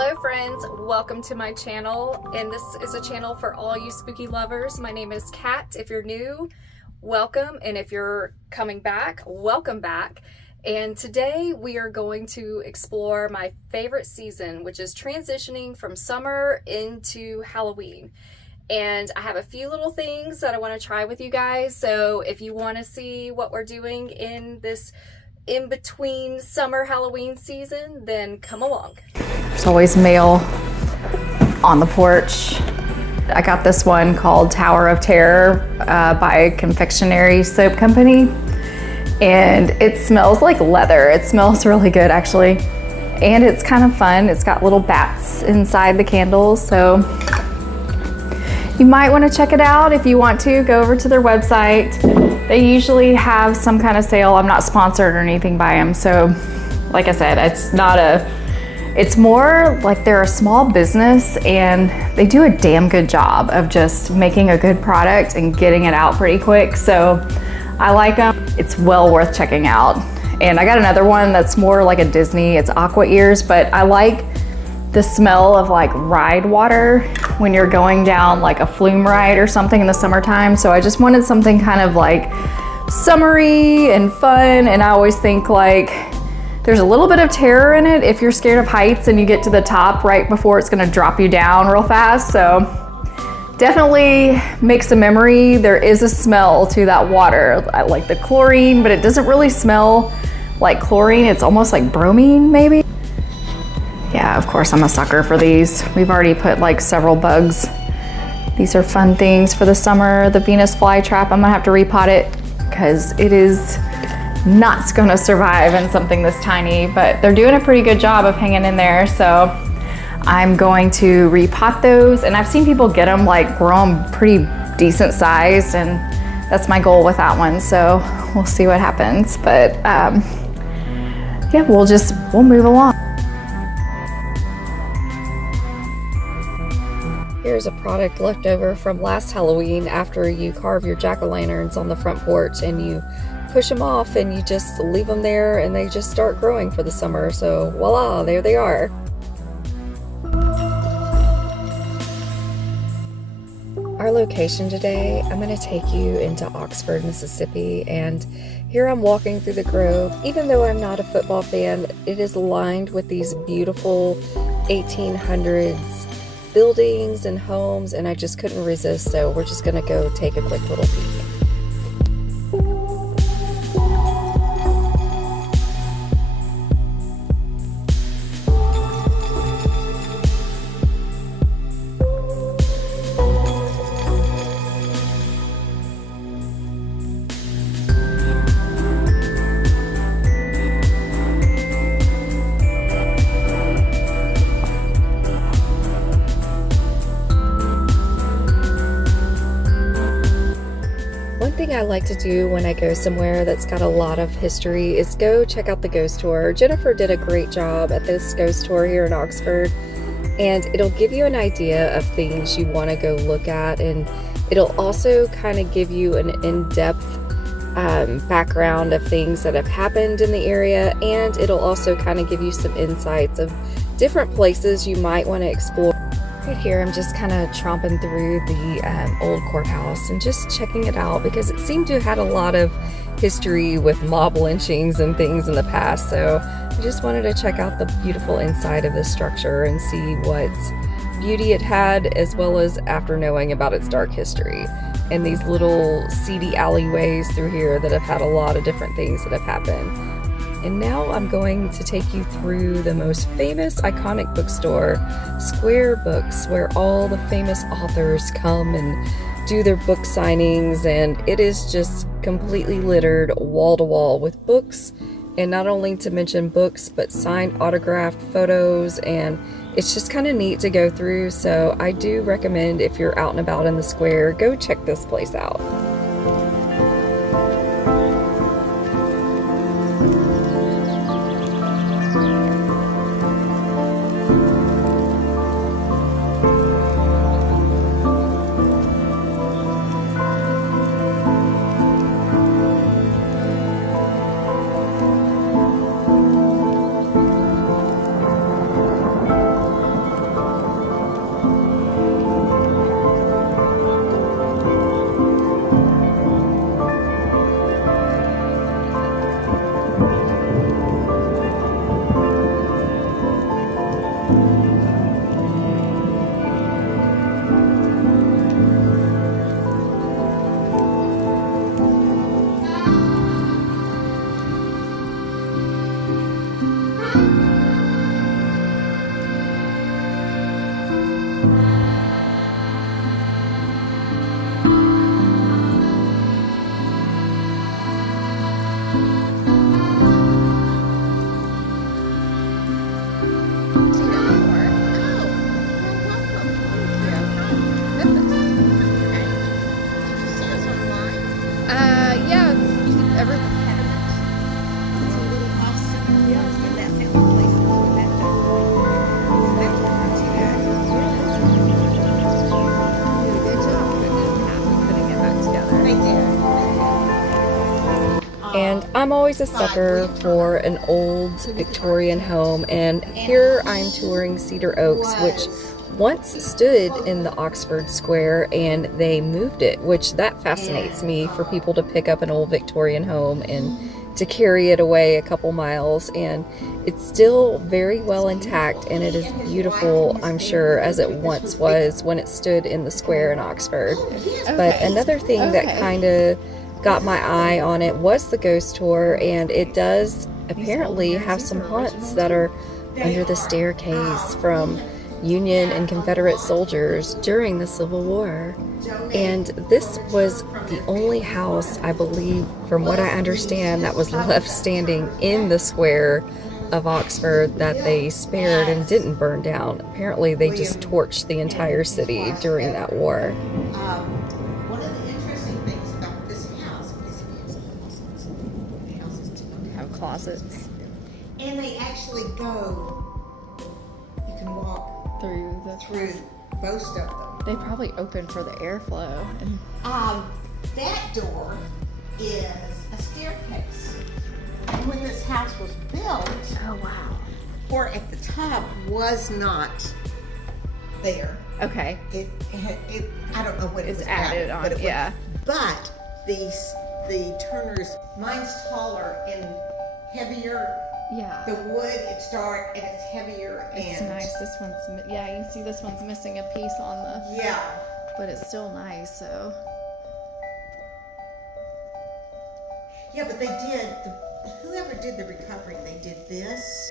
Hello friends, welcome to my channel, and this is a channel for all you spooky lovers. My name is Kat. If you're new, welcome, and if you're coming back, welcome back. And today we are going to explore my favorite season, which is transitioning from summer into Halloween. And I have a few little things that I want to try with you guys, so if you want to see what we're doing in this in-between summer Halloween season, then come along. There's always mail on the porch. I got this one called Tower of Terror by Confectionery Soap Company. And it smells like leather. It smells really good actually. And it's kind of fun. It's got little bats inside the candles. So you might want to check it out. If you want to, go over to their website. They usually have some kind of sale. I'm not sponsored or anything by them. So like I said, it's more like they're a small business and they do a damn good job of just making a good product and getting it out pretty quick. So I like them. It's well worth checking out. And I got another one that's more like a Disney. It's Aqua Ears, but I like the smell of like ride water when you're going down like a flume ride or something in the summertime. So I just wanted something kind of like summery and fun. And I always think like there's a little bit of terror in it if you're scared of heights and you get to the top right before it's gonna drop you down real fast. So definitely makes a memory. There is a smell to that water. I like the chlorine, but it doesn't really smell like chlorine. It's almost like bromine maybe. Yeah, of course I'm a sucker for these. We've already put like several bugs. These are fun things for the summer. The Venus flytrap, I'm gonna have to repot it because it is not gonna survive in something this tiny, but they're doing a pretty good job of hanging in there. So I'm going to repot those, and I've seen people get them like grow them pretty decent sized, and that's my goal with that one. So we'll see what happens, but yeah, we'll move along. Here's a product left over from last Halloween after you carve your jack-o'-lanterns on the front porch and you push them off and you just leave them there and they just start growing for the summer. So voila, there they are. Our location today, I'm going to take you into Oxford, Mississippi, and here I'm walking through the Grove. Even though I'm not a football fan, it is lined with these beautiful 1800s buildings and homes, and I just couldn't resist, so we're just going to go take a quick little peek. One thing I like to do when I go somewhere that's got a lot of history is go check out the ghost tour. Jennifer did a great job at this ghost tour here in Oxford, and it'll give you an idea of things you want to go look at, and it'll also kind of give you an in-depth background of things that have happened in the area, and it'll also kind of give you some insights of different places you might want to explore. Right here I'm just kind of tromping through the old courthouse and just checking it out because it seemed to have had a lot of history with mob lynchings and things in the past. So I just wanted to check out the beautiful inside of this structure and see what beauty it had, as well as after knowing about its dark history and these little seedy alleyways through here that have had a lot of different things that have happened. And now I'm going to take you through the most famous iconic bookstore, Square Books, where all the famous authors come and do their book signings, and it is just completely littered wall to wall with books, and not only to mention books, but signed autographed photos, and it's just kind of neat to go through. So I do recommend, if you're out and about in the square, go check this place out. I'm always a sucker for an old Victorian home, and here I'm touring Cedar Oaks, which once stood in the Oxford Square and they moved it, which that fascinates me, for people to pick up an old Victorian home and to carry it away a couple miles. And it's still very well intact, and it is beautiful, I'm sure, as it once was when it stood in the square in Oxford. But another thing that kind of got my eye on it was the ghost tour, and it does apparently have some haunts that are under the staircase from Union and Confederate soldiers during the Civil War. And this was the only house, I believe, from what I understand, that was left standing in the square of Oxford that they spared and didn't burn down. Apparently they just torched the entire city during that war. One of the interesting things about this house is Have closets and they actually go, you can walk through most of them. They probably open for the airflow. And That door is a staircase. And when this house was built, oh wow. or at the top, was not there. Okay. It I don't know what it It's was added on, but it yeah. But the Turner's, mine's taller and heavier. Yeah. The wood, it's dark and it's heavier. It's and nice. This one's, yeah, you can see this one's missing a piece on the, yeah. but it's still nice, so. Yeah, but they did, whoever did the recovery, they did this.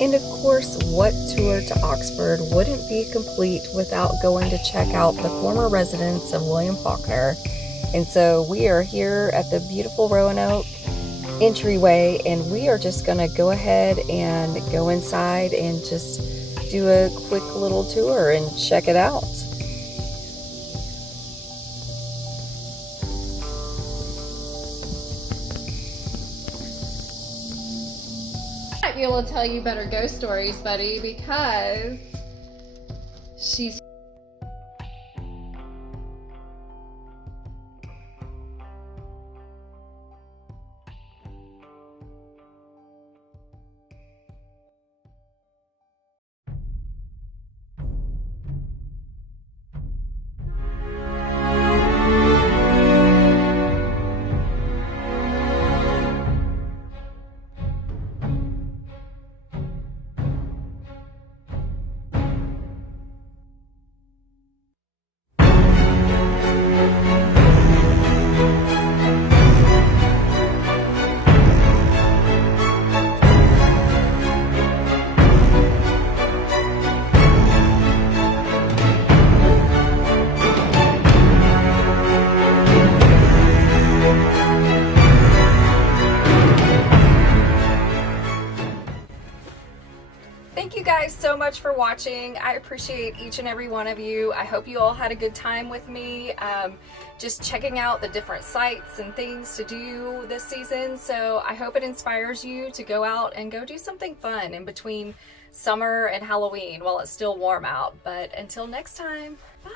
And of course, what tour to Oxford wouldn't be complete without going to check out the former residence of William Faulkner. And so we are here at the beautiful Roanoke entryway, and we are just going to go ahead and go inside and just do a quick little tour and check it out. I might be able to tell you better ghost stories, buddy, because she's Thank you guys so much for watching. I appreciate each and every one of you. I hope you all had a good time with me, just checking out the different sites and things to do this season. So I hope it inspires you to go out and go do something fun in between summer and Halloween while it's still warm out. But until next time, bye.